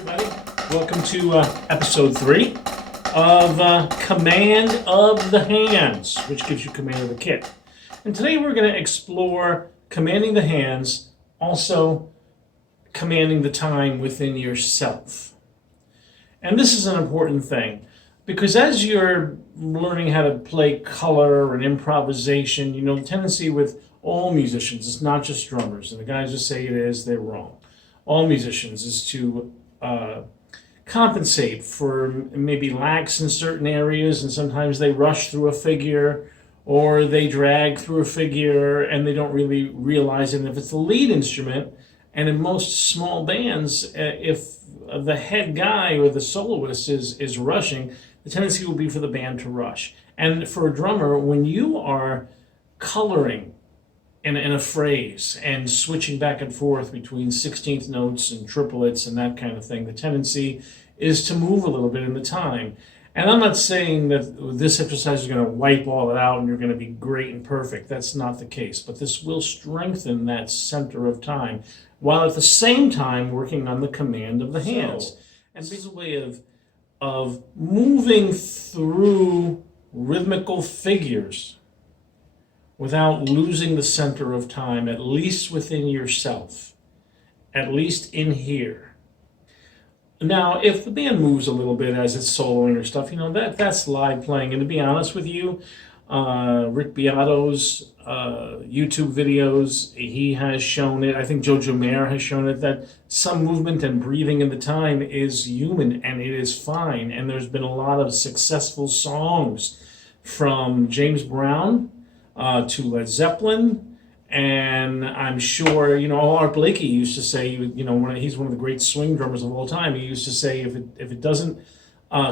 everybody. Welcome to episode 3 of Command of the Hands, which gives you command of the kit. And today we're going to explore commanding the hands, also commanding the time within yourself. And this is an important thing, because as you're learning how to play color and improvisation, you know, the tendency with all musicians, it's not just drummers, and the guys who say it is, they're wrong. All musicians is to compensate for maybe lacks in certain areas, and sometimes they rush through a figure or they drag through a figure and they don't really realize it. And if it's the lead instrument, and in most small bands, if the head guy or the soloist is rushing, the tendency will be for the band to rush. And for a drummer, when you are coloring in a phrase and switching back and forth between 16th notes and triplets and that kind of thing, the tendency is to move a little bit in the time. And I'm not saying that this exercise is going to wipe all it out and you're going to be great and perfect. That's not the case. But this will strengthen that center of time, while at the same time working on the command of the hands. And this is a way of moving through rhythmical figures without losing the center of time, at least within yourself, at least in here. Now, if the band moves a little bit as it's soloing or stuff, you know, that's live playing. And to be honest with you, Rick Beato's YouTube videos, he has shown it. I think Jojo Mayer has shown it, that some movement and breathing in the time is human and it is fine. And there's been a lot of successful songs from James Brown to Led Zeppelin, and I'm sure, you know, Art Blakey used to say, you know, he's one of the great swing drummers of all time. He used to say, if it doesn't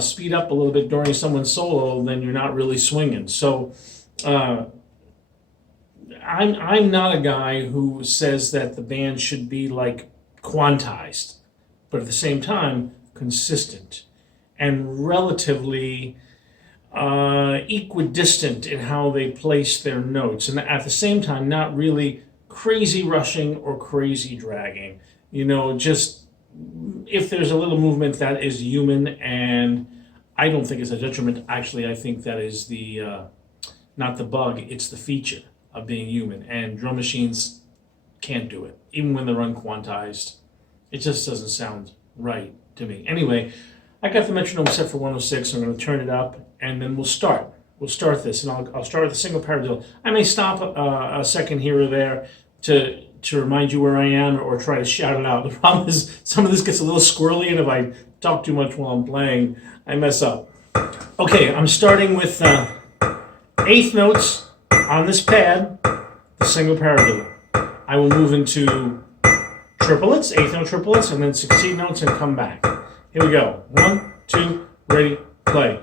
speed up a little bit during someone's solo, then you're not really swinging. So I'm not a guy who says that the band should be like quantized, but at the same time consistent and relatively equidistant in how they place their notes, and at the same time not really crazy rushing or crazy dragging. You know, just if there's a little movement, that is human, and I don't think it's a detriment. Actually, I think that is the not the bug, it's the feature of being human, and drum machines can't do it, even when they're unquantized. It just doesn't sound right to me. Anyway, I got the metronome set for 106. I'm going to turn it up, and then we'll start. We'll start this, and I'll start with a single paradiddle. I may stop a second here or there to remind you where I am, or try to shout it out. The problem is some of this gets a little squirrely, and if I talk too much while I'm playing, I mess up. Okay, I'm starting with eighth notes on this pad, the single paradiddle. I will move into triplets, eighth note triplets, and then succeed notes and come back. Here we go. 1, 2, ready, play.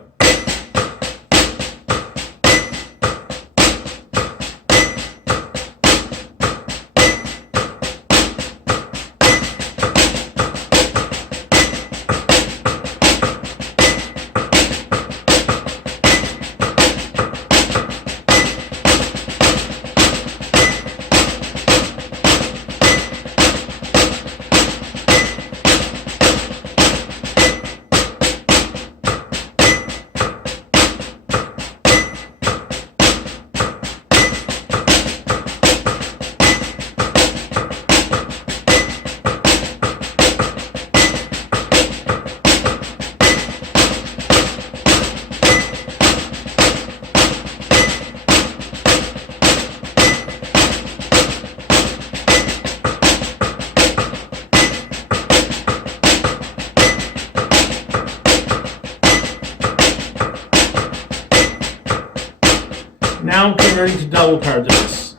Now I'm converting to double paradiddles.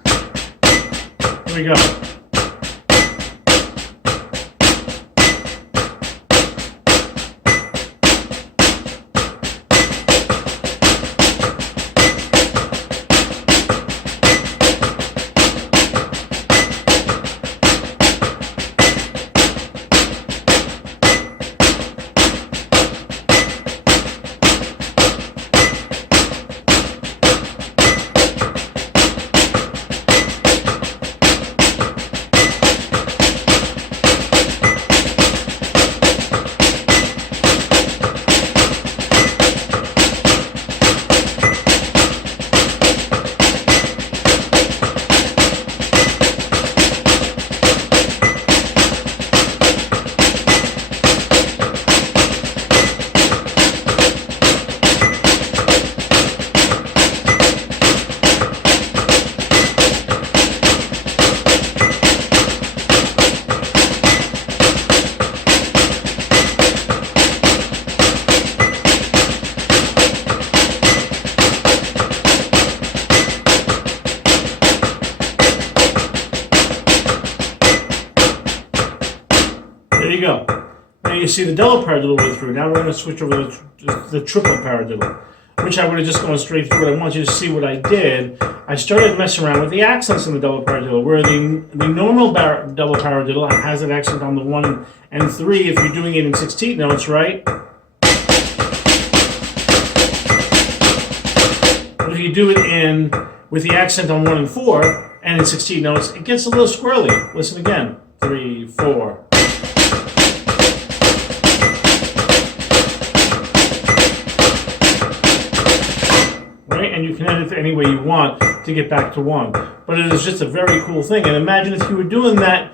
Here we go. you see the double paradiddle way through. Now we're going to switch over to the triple paradiddle, which I would have just gone straight through. But I want you to see what I did. I started messing around with the accents in the double paradiddle, where the normal double paradiddle has an accent on the 1 and 3 if you're doing it in 16th notes, right? But if you do it with the accent on 1 and 4 and in 16 notes, it gets a little squirrely. Listen again. 3, 4. Right? And you can edit it any way you want to get back to 1. But it is just a very cool thing. And imagine if you were doing that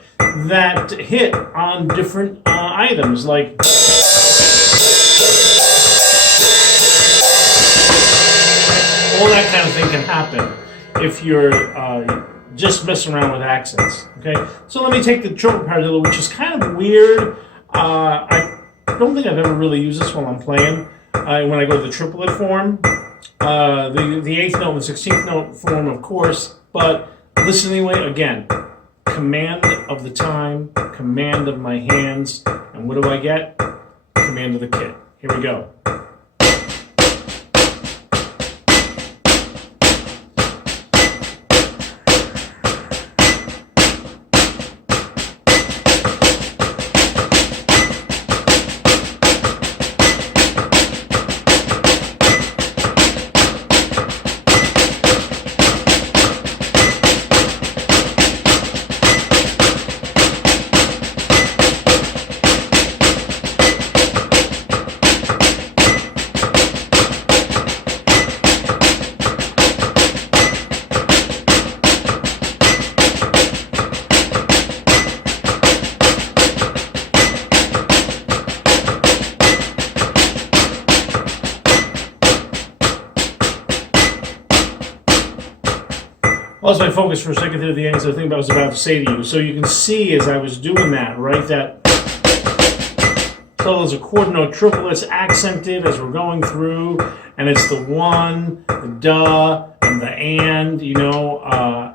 hit on different items, like all that kind of thing can happen if you're just messing around with accents. Okay, so let me take the triple paradiddle, which is kind of weird. I don't think I've ever really used this while I'm playing. When I go to the triplet form, the 8th note and 16th note form, of course. But listen anyway. Again, command of the time, command of my hands, and what do I get? Command of the kit. Here we go. Lost my focus for a second there at the end, so I think I was about to say to you. So you can see as I was doing that, right, that so those are chord note triplets accented as we're going through, and it's the 1, the duh, and the and, you know,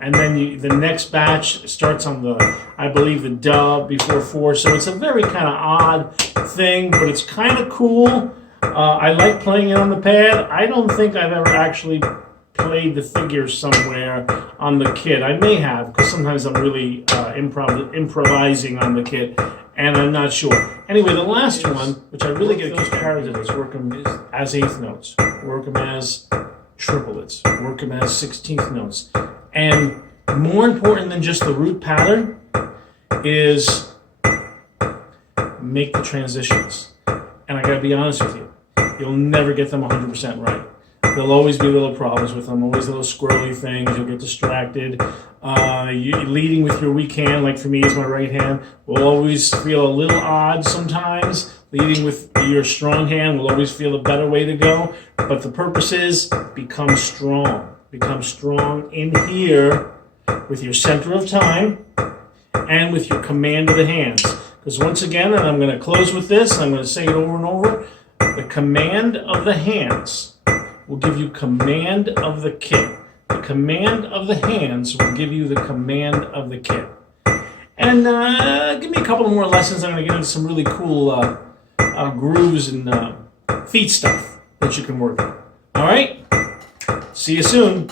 and then the next batch starts on the, I believe, the duh before 4. So it's a very kind of odd thing, but it's kind of cool. I like playing it on the pad. I don't think I've ever actually played the figures somewhere on the kit. I may have, because sometimes I'm really improvising on the kit, and I'm not sure. Anyway, the last one, which I really get those paradiddles, work them as 8th notes, work them as triplets, work them as 16th notes. And more important than just the root pattern is make the transitions. And I gotta be honest with you, you'll never get them 100% right. There'll always be little problems with them, always little squirrely things. You'll get distracted. Leading with your weak hand, like for me is my right hand, will always feel a little odd sometimes. Leading with your strong hand will always feel a better way to go. But the purpose is become strong. Become strong in here with your center of time and with your command of the hands. Because once again, and I'm going to close with this, and I'm going to say it over and over, the command of the hands will give you command of the kit. The command of the hands will give you the command of the kit. And give me a couple more lessons. I'm going to get into some really cool grooves and feet stuff that you can work on. All right? See you soon.